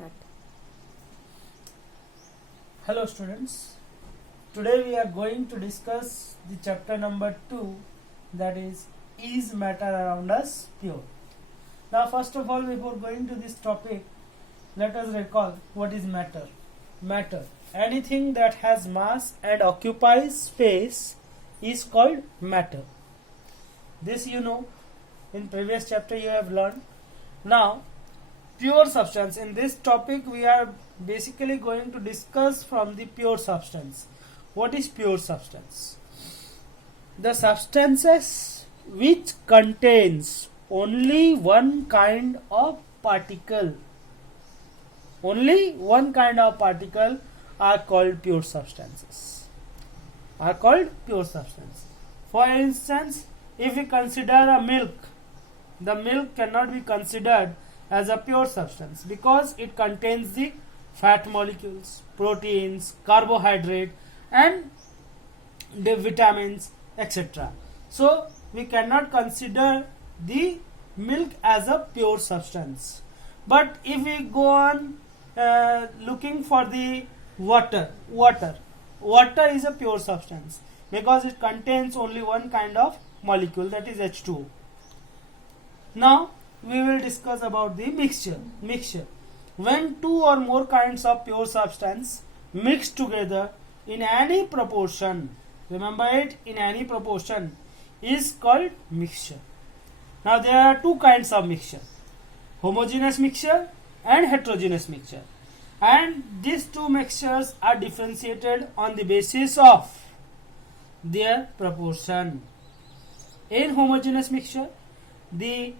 Start. Hello students, today we are going to discuss the chapter number 2, that is matter around us pure? Now first of all, before going to this topic, let us recall what is matter. Matter, anything that has mass and occupies space is called matter. This you know, in previous chapter you have learned. Now pure substance, in this topic we are basically going to discuss from the pure substance. What is pure substance? The substances which contains only one kind of particle, only one kind of particle are called pure substances, are called pure substance. For instance, if we consider a milk, the milk cannot be considered as a pure substance because it contains the fat molecules, proteins, carbohydrate and the vitamins, etc. So we cannot consider the milk as a pure substance. But if we go on looking for the water is a pure substance because it contains only one kind of molecule, that is H2O. Now we will discuss about the mixture. When two or more kinds of pure substance mix together in any proportion, remember it, in any proportion, is called mixture. Now there are two kinds of mixture, homogeneous mixture and heterogeneous mixture, and these two mixtures are differentiated on the basis of their proportion. In homogeneous mixture, the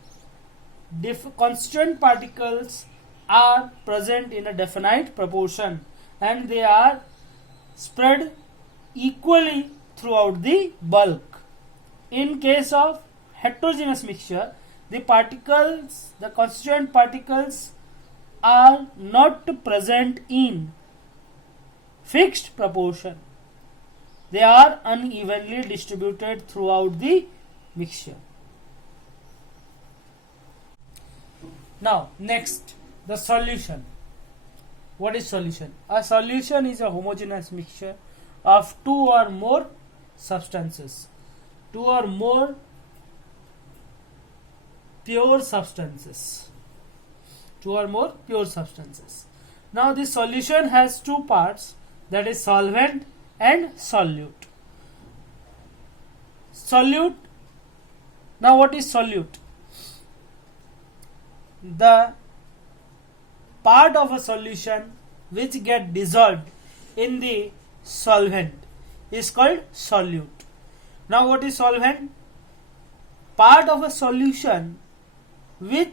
constituent particles are present in a definite proportion and they are spread equally throughout the bulk. In case of heterogeneous mixture, the constituent particles are not present in fixed proportion. They are unevenly distributed throughout the mixture. Now next, the solution. What is solution? A solution is a homogeneous mixture of two or more substances, two or more pure substances, two or more pure substances. Now this solution has two parts, that is solvent and solute. Solute. Now what is solute? The part of a solution which get dissolved in the solvent is called solute. Now what is solvent? Part of a solution in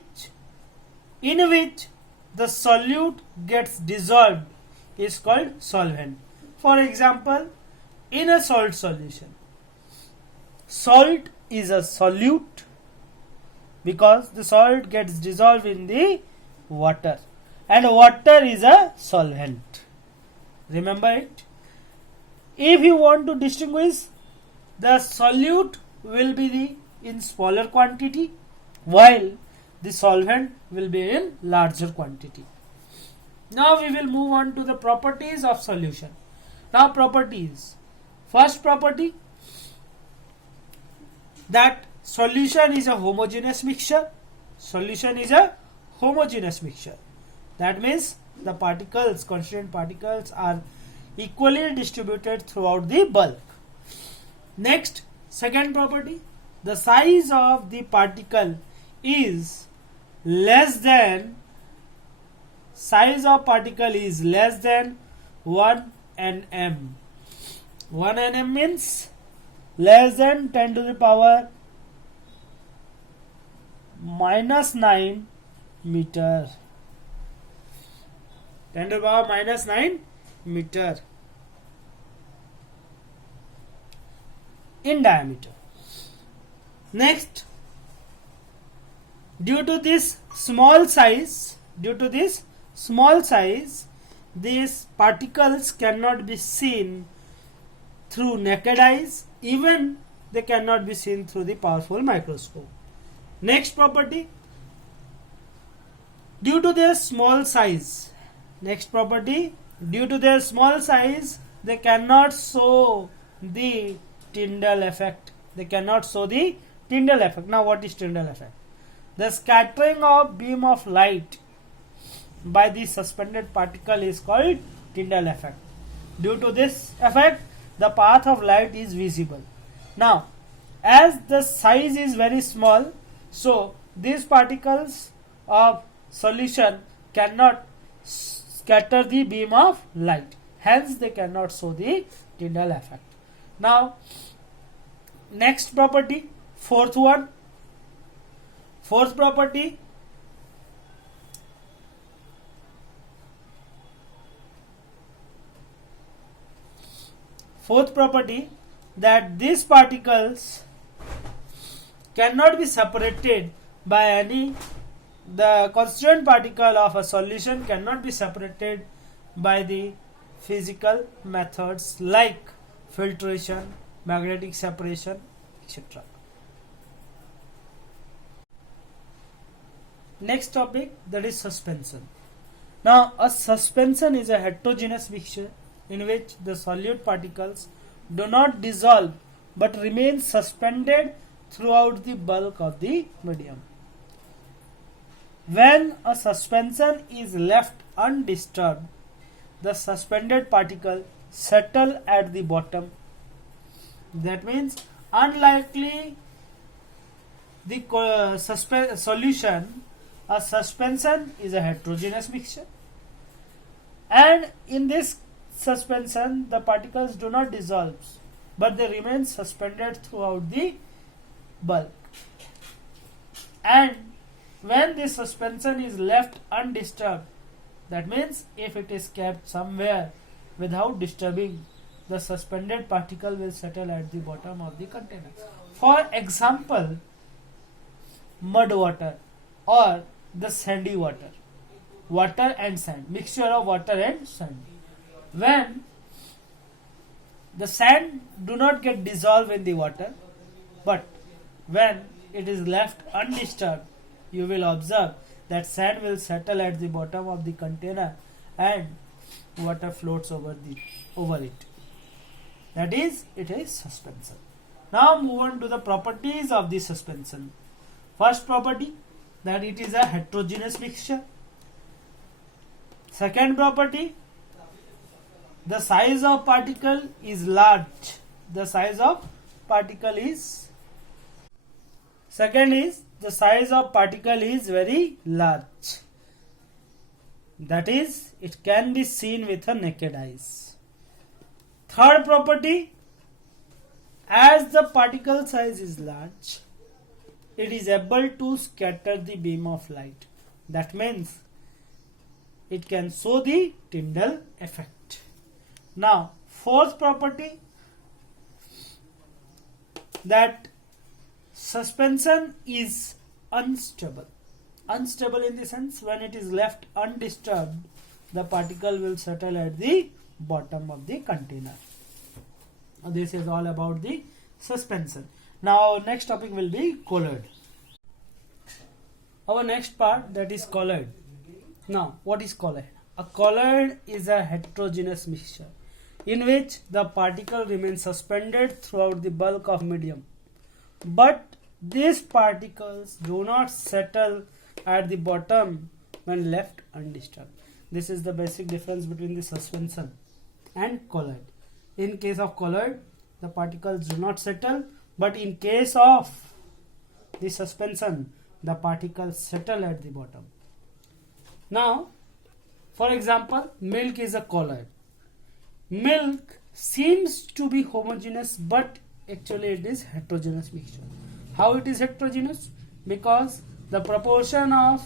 which the solute gets dissolved is called solvent. For example, in a salt solution, salt is a solute because the salt gets dissolved in the water, and water is a solvent. Remember it. If you want to distinguish, the solute will be in smaller quantity while the solvent will be in larger quantity. Now we will move on to the properties of solution. Now properties. First property, that solution is a homogeneous mixture. Solution is a homogeneous mixture. That means the particles, constituent particles, are equally distributed throughout the bulk. Next, second property, the size of the particle is less than 1 nm. 1 nm means less than 10 to the power -9 meter. 10 to the power -9 meter in diameter. Next, due to this small size, these particles cannot be seen through naked eyes, even they cannot be seen through the powerful microscope. Next property, due to their small size, Next property, due to their small size, they cannot show the Tyndall effect. They cannot show the Tyndall effect. Now what is Tyndall effect? The scattering of beam of light by the suspended particle is called Tyndall effect. Due to this effect, the path of light is visible. Now, as the size is very small, so these particles of solution cannot scatter the beam of light. Hence, they cannot show the Tyndall effect. Now, next property, fourth one. Fourth property, that these particles cannot be separated by any, the constituent particle of a solution cannot be separated by the physical methods like filtration, magnetic separation, etc. Next topic, that is suspension. Now, a suspension is a heterogeneous mixture in which the solute particles do not dissolve but remain suspended throughout the bulk of the medium. When a suspension is left undisturbed, the suspended particle settle at the bottom. That means, unlikely the solution, a suspension is a heterogeneous mixture, and in this suspension the particles do not dissolve but they remain suspended throughout the bulk. And when this suspension is left undisturbed, that means if it is kept somewhere without disturbing, the suspended particle will settle at the bottom of the container. For example, mud water or the sandy water, water and sand, mixture of water and sand. When the sand do not get dissolved in the water, but when it is left undisturbed, you will observe that sand will settle at the bottom of the container and water floats over it. That is, it is suspension. Now move on to the properties of the suspension. First property, that it is a heterogeneous mixture. Second property, the size of particle is large. The size of particle is, second is, the size of particle is very large. That is, it can be seen with a naked eyes. Third property, as the particle size is large, it is able to scatter the beam of light. That means it can show the Tyndall effect. Now, fourth property, that suspension is unstable. Unstable in the sense, when it is left undisturbed, the particle will settle at the bottom of the container. This is all about the suspension. Now our next topic will be colloid. Our next part, that is colloid. Now what is colloid? A colloid is a heterogeneous mixture in which the particle remains suspended throughout the bulk of medium, but these particles do not settle at the bottom when left undisturbed. This is the basic difference between the suspension and colloid. In case of colloid, the particles do not settle, but in case of the suspension, the particles settle at the bottom. Now, for example, milk is a colloid. Milk seems to be homogeneous, but actually it is heterogeneous mixture. How it is heterogeneous? Because the proportion of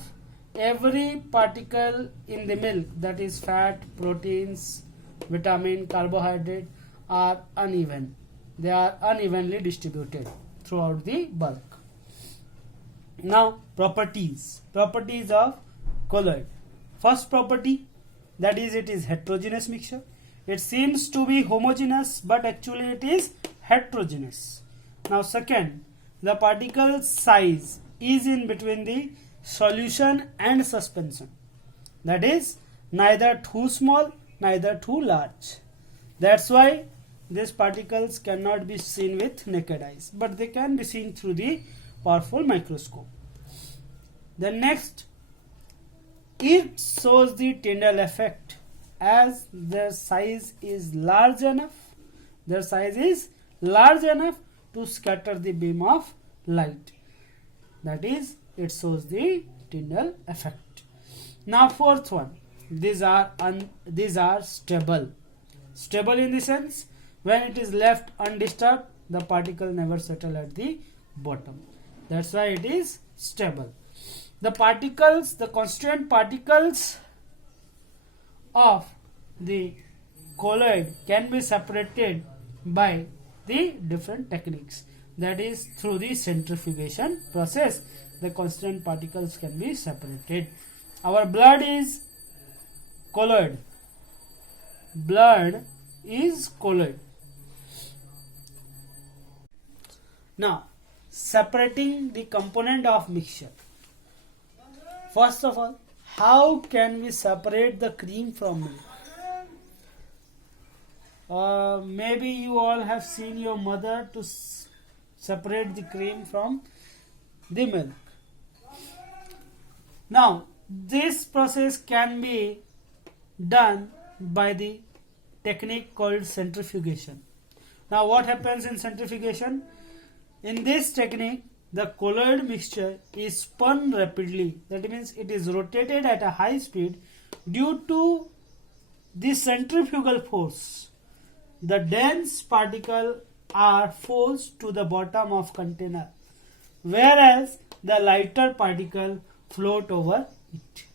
every particle in the milk, that is fat, proteins, vitamin, carbohydrate, are uneven. They are unevenly distributed throughout the bulk. Now, properties of colloid. First property, that is, it is heterogeneous mixture. It seems to be homogeneous, but actually it is heterogeneous. Now second, the particle size is in between the solution and suspension. That is, neither too small, neither too large. That's why these particles cannot be seen with naked eyes, but they can be seen through the powerful microscope. The next, it shows the Tyndall effect as their size is large enough. Their size is large enough to scatter the beam of light. That is, it shows the Tyndall effect. Now fourth one, these are stable. Stable in the sense, when it is left undisturbed, the particle never settle at the bottom. That's why it is stable. The particles, the constituent particles of the colloid can be separated by the different techniques. That is, through the centrifugation process, the constituent particles can be separated. Our blood is colloid. Blood is colloid. Now, separating the component of mixture. First of all, how can we separate the cream from milk? Maybe you all have seen your mother to separate the cream from the milk. Now, this process can be done by the technique called centrifugation. Now, what happens in centrifugation? In this technique, the colloid mixture is spun rapidly. That means it is rotated at a high speed due to the centrifugal force. The dense particles are forced to the bottom of container, whereas the lighter particle float over it.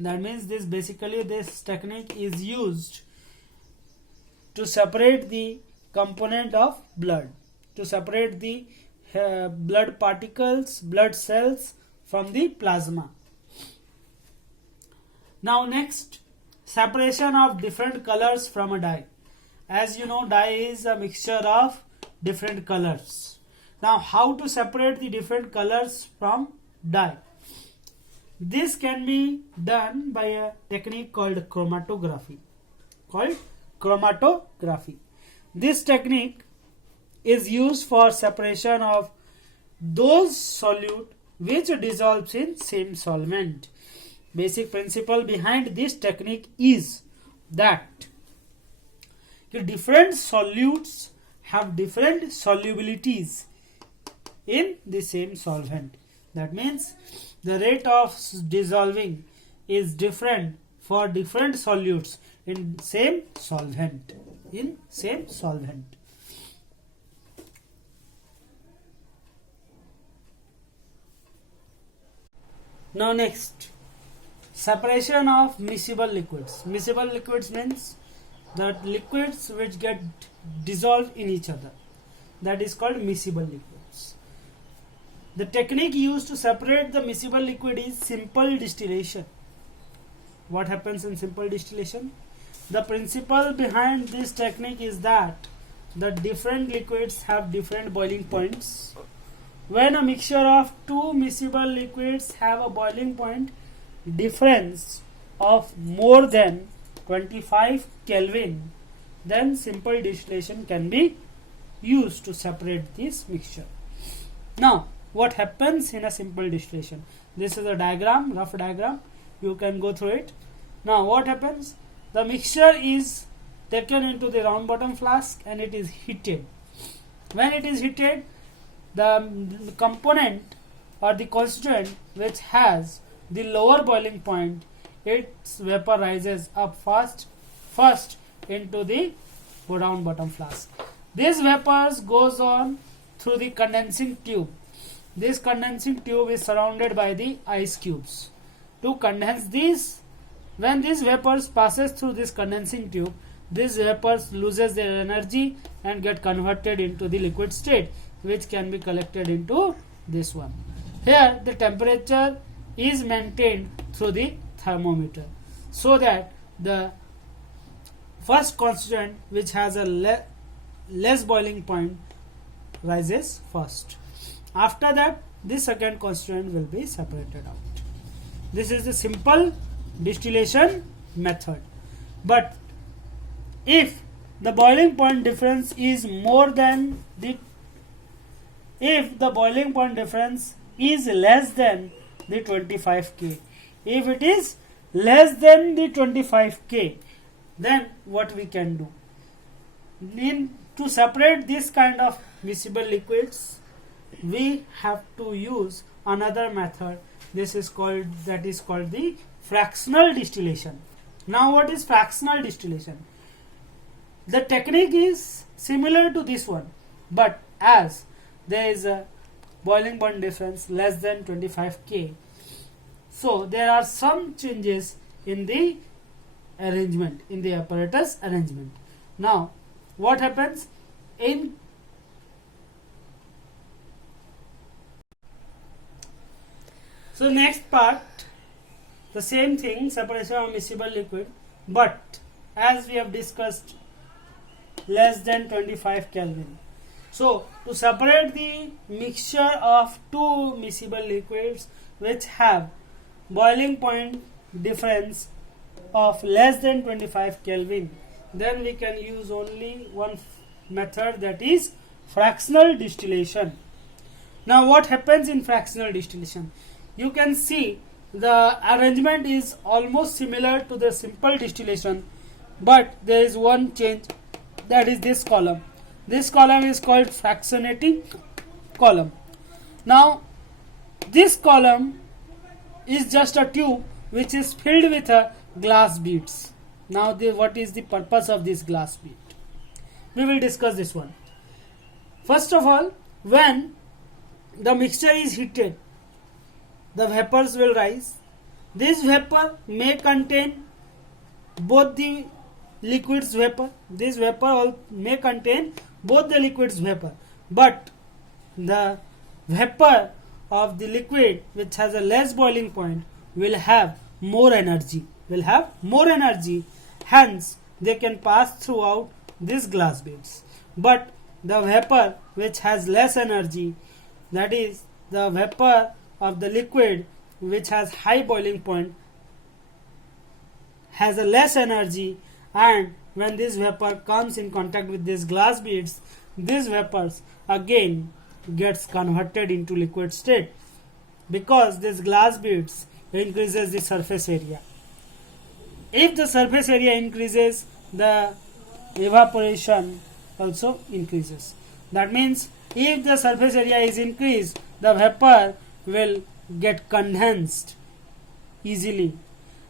That means this technique is used to separate the component of blood, to separate the blood particles, blood cells from the plasma. Now next, separation of different colors from a dye. As you know, dye is a mixture of different colors. Now, how to separate the different colors from dye? This can be done by a technique called chromatography. This technique is used for separation of those solute which dissolves in same solvent. Basic principle behind this technique is that different solutes have different solubilities in the same solvent. That means the rate of dissolving is different for different solutes in same solvent. Now next, separation of miscible liquids. Miscible liquids means that liquids which get dissolved in each other. That is called miscible liquids. The technique used to separate the miscible liquid is simple distillation. What happens in simple distillation? The principle behind this technique is that the different liquids have different boiling points. When a mixture of two miscible liquids have a boiling point difference of more than 25 Kelvin, then simple distillation can be used to separate this mixture. Now, what happens in a simple distillation? This is a diagram, rough diagram. You can go through it. Now, what happens? The mixture is taken into the round bottom flask and it is heated. When it is heated, the component or the constituent which has the lower boiling point, its vapor rises up first into the round bottom flask. This vapors goes on through the condensing tube. This condensing tube is surrounded by the ice cubes. To condense these, when these vapors passes through this condensing tube, these vapors loses their energy and get converted into the liquid state, which can be collected into this one. Here the temperature is maintained through the thermometer, so that the first constituent which has a less boiling point rises first. After that, the second constituent will be separated out. This is the simple distillation method. But if the boiling point difference is more than the if the boiling point difference is less than the 25K, if it is less than the 25K, then what we can do? To separate this kind of miscible liquids, we have to use another method. That is called the fractional distillation. Now, what is fractional distillation? The technique is similar to this one, but as there is a boiling point difference less than 25K, so there are some changes in the arrangement, in the apparatus arrangement. Now, what happens in so next part, the same thing, separation of miscible liquid, but as we have discussed, less than 25 Kelvin. So to separate the mixture of two miscible liquids which have boiling point difference of less than 25 Kelvin, then we can use only one method, that is fractional distillation. Now what happens in fractional distillation? You can see the arrangement is almost similar to the simple distillation, but there is one change, that is this column. This column is called fractionating column. Now this column is just a tube which is filled with glass beads. Now what is the purpose of this glass bead? We will discuss this one. First of all, when the mixture is heated, the vapors will rise. This vapor may contain both the liquid's vapor. This vapor may contain both the liquid's vapor, but the vapor of the liquid which has a less boiling point will have more energy. Hence they can pass throughout these glass beads. But the vapor which has less energy, that is the vapor of the liquid which has high boiling point, has a less energy, and when this vapor comes in contact with these glass beads, these vapors again gets converted into liquid state, because these glass beads increases the surface area. If the surface area increases, the evaporation also increases. That means if the surface area is increased, the vapor will get condensed easily.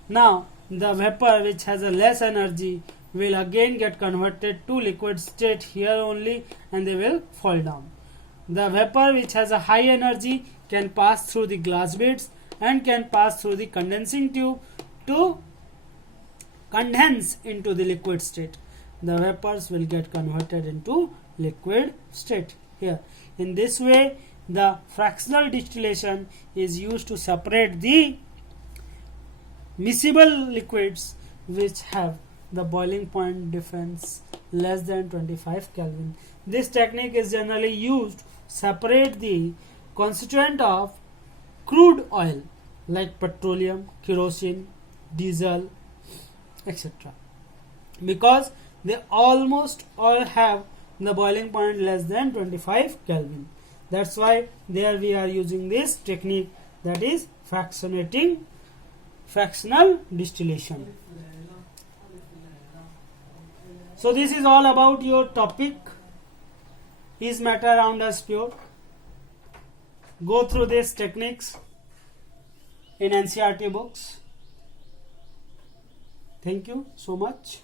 Now the vapor which has a less energy will again get converted to liquid state here only, and they will fall down. The vapor which has a high energy can pass through the glass beads and can pass through the condensing tube to condense into the liquid state. The vapors will get converted into liquid state here. In this way, the fractional distillation is used to separate the miscible liquids which have the boiling point difference less than 25 Kelvin. This technique is generally used to separate the constituent of crude oil like petroleum, kerosene, diesel, etc. because they almost all have the boiling point less than 25 Kelvin. That's why there we are using this technique, that is fractional distillation. So this is all about your topic, is matter around us pure? Go through these techniques in NCERT books. Thank you so much.